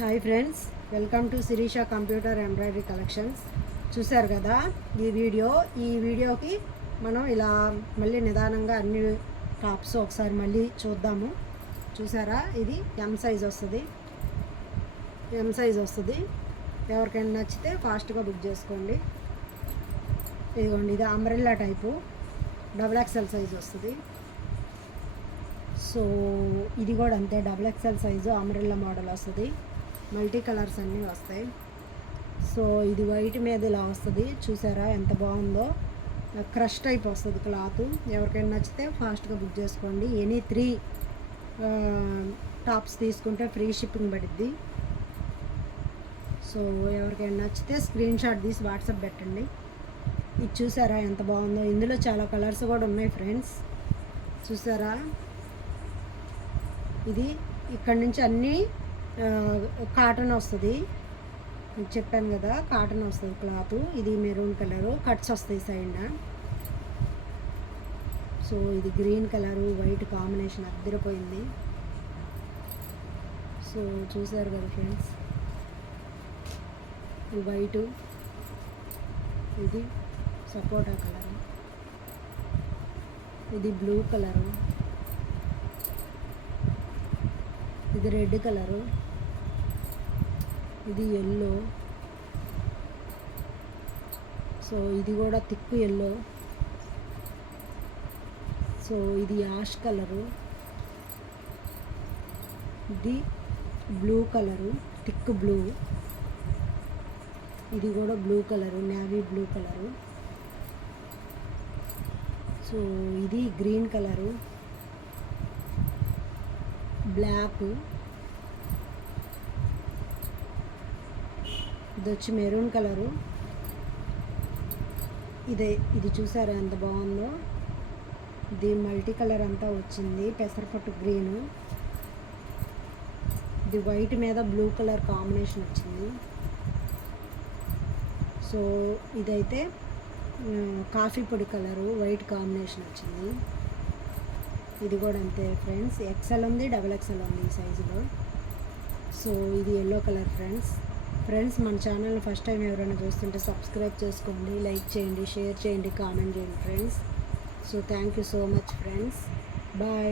Hi friends welcome to Sirisha computer embroidery collections చూశారు కదా ఈ వీడియో? ఈ వీడియోకి మనం ఇలా మళ్ళీ నిదానంగా అన్ని టాప్స్ ఒకసారి మళ్ళీ చూద్దాము. చూసారా ఇది ఎం సైజ్ వస్తుంది. ఎం సైజ్ వస్తుంది. ఎవరికైనా నచ్చితే ఫాస్ట్గా బుక్ చేసుకోండి. ఇదిగోండి ఇది umbrella type double XL size వస్తుంది. సో ఇది కూడా అంతే. Double XL size umbrella model వస్తుంది. మల్టీ కలర్స్ అన్నీ వస్తాయి. సో ఇది వైట్ మీద ఇలా వస్తుంది. చూసారా ఎంత బాగుందో? క్రష్ టైప్ వస్తుంది క్లాత్. ఎవరికైనా నచ్చితే ఫాస్ట్గా బుక్ చేసుకోండి. ఎనీ త్రీ టాప్స్ తీసుకుంటే ఫ్రీ షిప్పింగ్ పడుద్ది. సో ఎవరికైనా నచ్చితే స్క్రీన్ షాట్ తీసి వాట్సాప్ పెట్టండి. ఇది చూసారా ఎంత బాగుందో? ఇందులో చాలా కలర్స్ కూడా ఉన్నాయి ఫ్రెండ్స్. చూసారా? ఇది ఇక్కడ నుంచి అన్నీ కాటన్ వస్తుంది. చెప్పాను కదా కాటన్ వస్తుంది క్లాత్. ఇది మెరూన్ కలరు. కట్స్ వస్తాయి సైడ్ సో ఇది గ్రీన్ కలరు వైట్ కాంబినేషన్ అద్దరిపోయింది. సో చూసారు కదా ఫ్రెండ్స్. ఇది వైటు. ఇది సపోటా కలరు. ఇది బ్లూ కలరు. ఇది రెడ్ కలరు. ఇది ఎల్లో సో ఇది కూడా తిక్కు ఎల్లో సో ఇది యాష్ కలరు. ఇది బ్లూ కలరు. Thick blue. ఇది కూడా blue colour navy blue colour. So ఇది గ్రీన్ కలరు. బ్లాక్. ఇది వచ్చి మెరూన్ కలరు. ఇదే ఇది చూసారా ఎంత బాగుందో? ఇది మల్టీ కలర్ అంతా వచ్చింది పెసరపట్టు గ్రీన్. ఇది వైట్ మీద బ్లూ కలర్ కాంబినేషన్ వచ్చింది. సో ఇదైతే కాఫీ పొడి కలరు వైట్ కాంబినేషన్ వచ్చింది. ఇది కూడా అంతే ఫ్రెండ్స్. ఎక్సెల్ ఉంది డబల్ ఎక్సెల్ ఉంది ఈ సైజులో సో ఇది ఎల్లో కలర్ ఫ్రెండ్స్ ఫ్రెండ్స్ మన ఛానల్ని ఫస్ట్ టైం ఎవరైనా చూస్తుంటే సబ్స్క్రైబ్ చేసుకోండి లైక్ చేయండి షేర్ చేయండి కామెంట్ చేయండి friends so thank you so much friends bye